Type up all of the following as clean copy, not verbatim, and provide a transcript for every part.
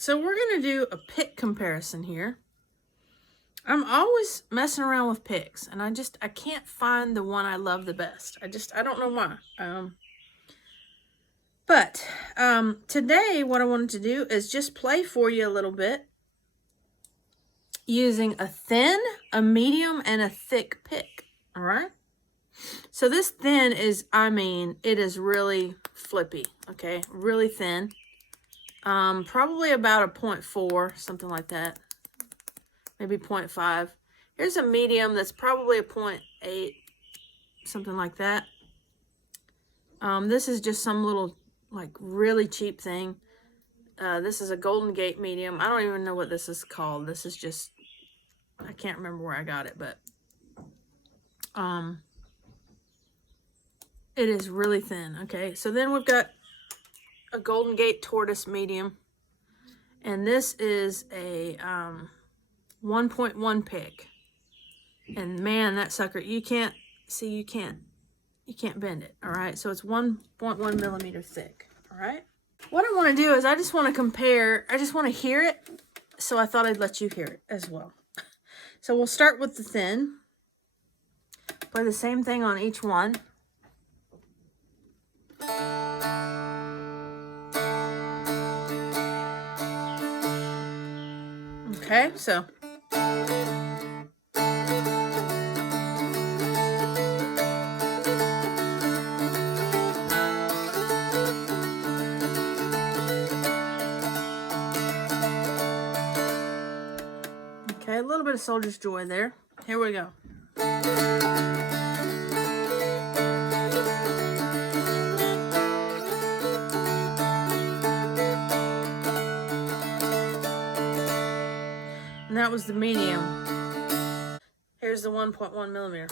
right, so we're going to do a pick comparison here. I'm always messing around with picks, and I can't find the one I love the best. I don't know why. But today what I wanted to do is just play for you a little bit using a thin, a medium, and a thick pick. All right. So this thin is, it is really flippy. Okay, really thin. Probably about a 0.4, something like that. Maybe 0.5. Here's a medium that's probably a 0.8, something like that. This is just some little, like, really cheap thing. This is a Golden Gate medium. I don't even know what this is called. This is just, I can't remember where I got it, but it is really thin. Okay, so then we've got a Golden Gate Tortoise medium, and this is a 1.1 pick. And man, that sucker, you can't bend it. All right, so it's 1.1 millimeter thick. All right, what I want to do is I just want to compare. I just want to hear it, so I thought I'd let you hear it as well. So we'll start with the thin. Play the same thing on each one. Okay, so okay, a little bit of Soldier's Joy there. Here we go. And that was the medium. Here's the 1.1 millimeter.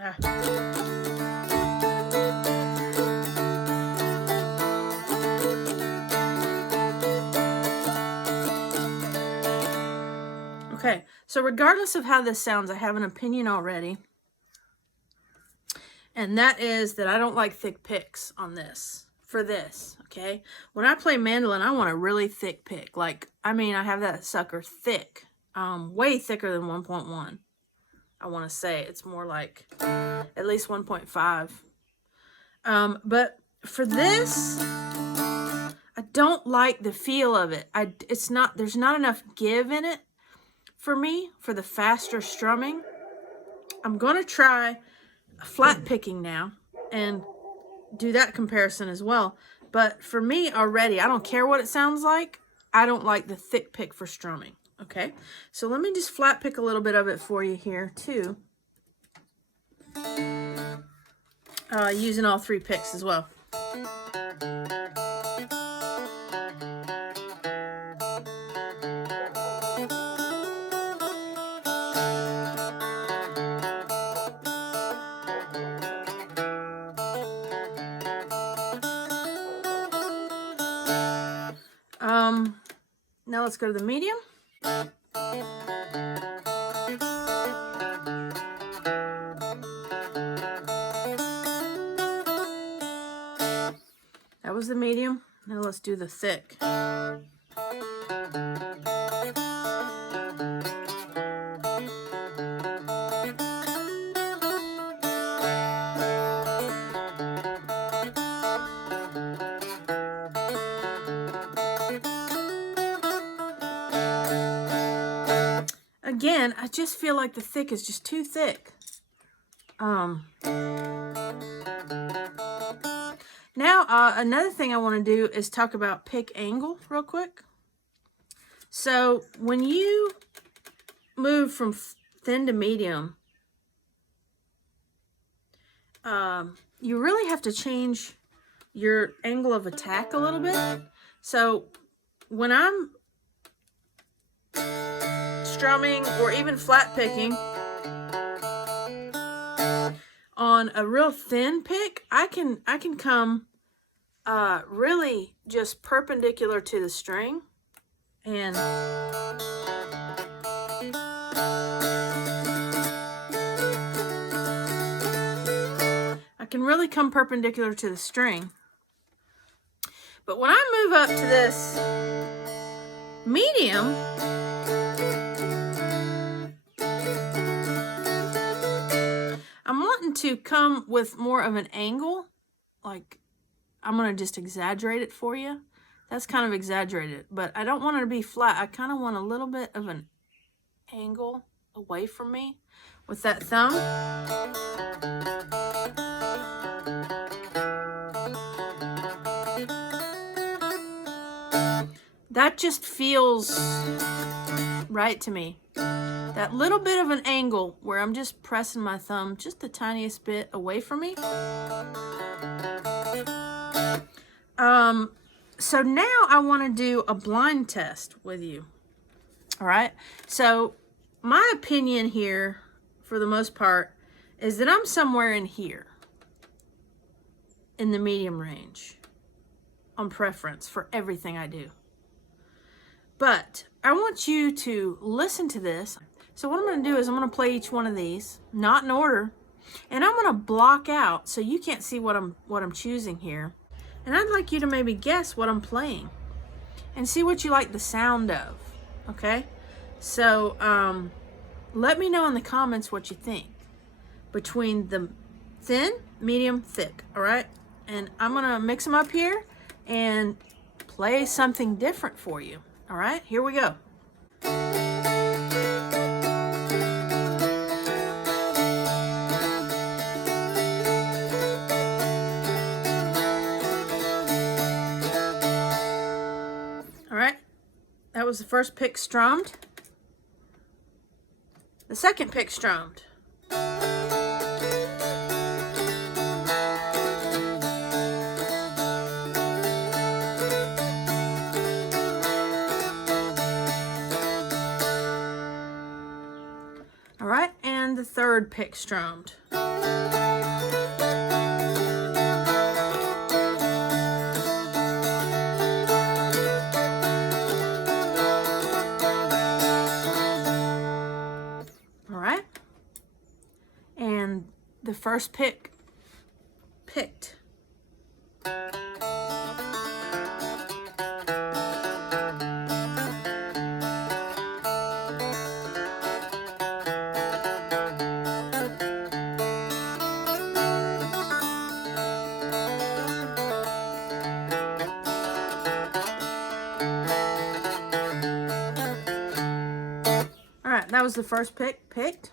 Ah. Okay, so regardless of how this sounds, I have an opinion already. And that is that I don't like thick picks on this. For this, okay? When I play mandolin, I want a really thick pick. Like, I have that sucker thick. Way thicker than 1.1. I want to say. It's more like at least 1.5. But for this, I don't like the feel of it. There's not enough give in it for me for the faster strumming. I'm going to try flat picking now and do that comparison as well. But for me already, I don't care what it sounds like. I don't like the thick pick for strumming. Okay, so let me just flat pick a little bit of it for you here too. Using all three picks as well. Now let's go to the medium. That was the medium. Now let's do the thick. Again, I just feel like the thick is just too thick. Now, another thing I want to do is talk about pick angle real quick. So, when you move from thin to medium, you really have to change your angle of attack a little bit. So, when I'm strumming or even flat picking on a real thin pick, I can come really just perpendicular to the string, and I can really come perpendicular to the string. But when I move up to this medium, I'm wanting to come with more of an angle. Like, I'm going to just exaggerate it for you. That's kind of exaggerated, but I don't want it to be flat. I kind of want a little bit of an angle away from me with that thumb. That just feels right to me. That little bit of an angle where I'm just pressing my thumb just the tiniest bit away from me. So now I want to do a blind test with you. All right. So my opinion here, for the most part, is that I'm somewhere in here in the medium range on preference for everything I do. But I want you to listen to this. So what I'm going to do is I'm going to play each one of these, not in order, and I'm going to block out so you can't see what I'm choosing here. And I'd like you to maybe guess what I'm playing and see what you like the sound of. Okay? So let me know in the comments what you think between the thin, medium, thick. All right? And I'm going to mix them up here and play something different for you. All right? Here we go. All right? That was the first pick strummed. The second pick strummed. All right, and the third pick strummed. All right, and the first pick picked. That was the first pick picked.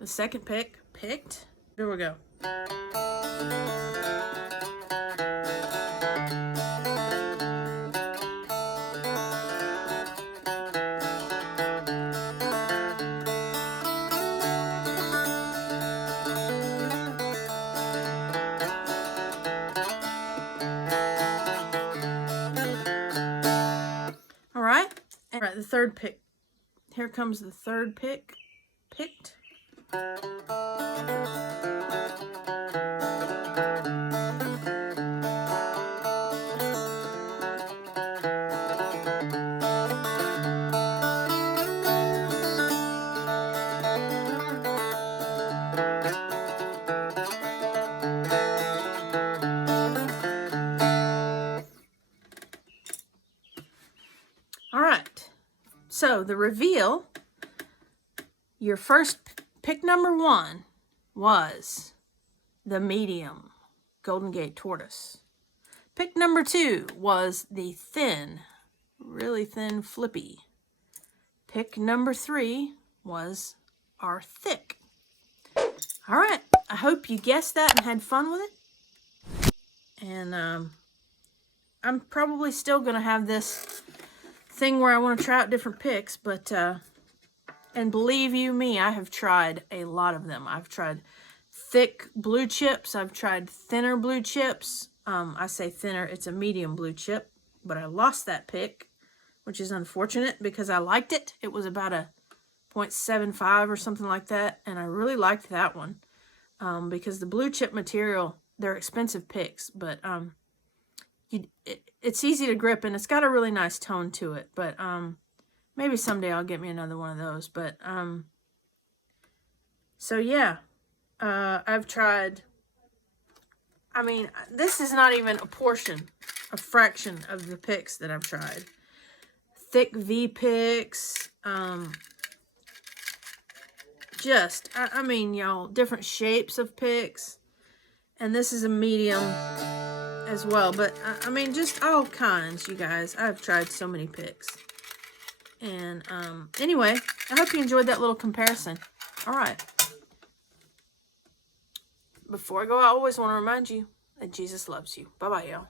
The second pick picked. Here we go. All right. All right, the third pick. Here comes the third pick picked. All right. So the reveal, your first pick number one was the medium Golden Gate Tortoise. Pick number two was the thin, really thin Flippy. Pick number three was our thick. All right. I hope you guessed that and had fun with it. And I'm probably still going to have this thing where I want to try out different picks, but and believe you me, I have tried a lot of them. I've tried thick blue chips. I've tried thinner blue chips. I say thinner, it's a medium blue chip, but I lost that pick, which is unfortunate because I liked it. It was about a 0.75 or something like that, and I really liked that one because the blue chip material, they're expensive picks, but it's easy to grip, and it's got a really nice tone to it, but maybe someday I'll get me another one of those, but so yeah, I've tried, I mean, this is not even a portion a fraction of the picks that I've tried. Thick V picks. I mean, y'all, different shapes of picks. And this is a medium as well. But, I mean, just all kinds, you guys. I've tried so many picks. And, anyway, I hope you enjoyed that little comparison. All right. Before I go, I always want to remind you that Jesus loves you. Bye-bye, y'all.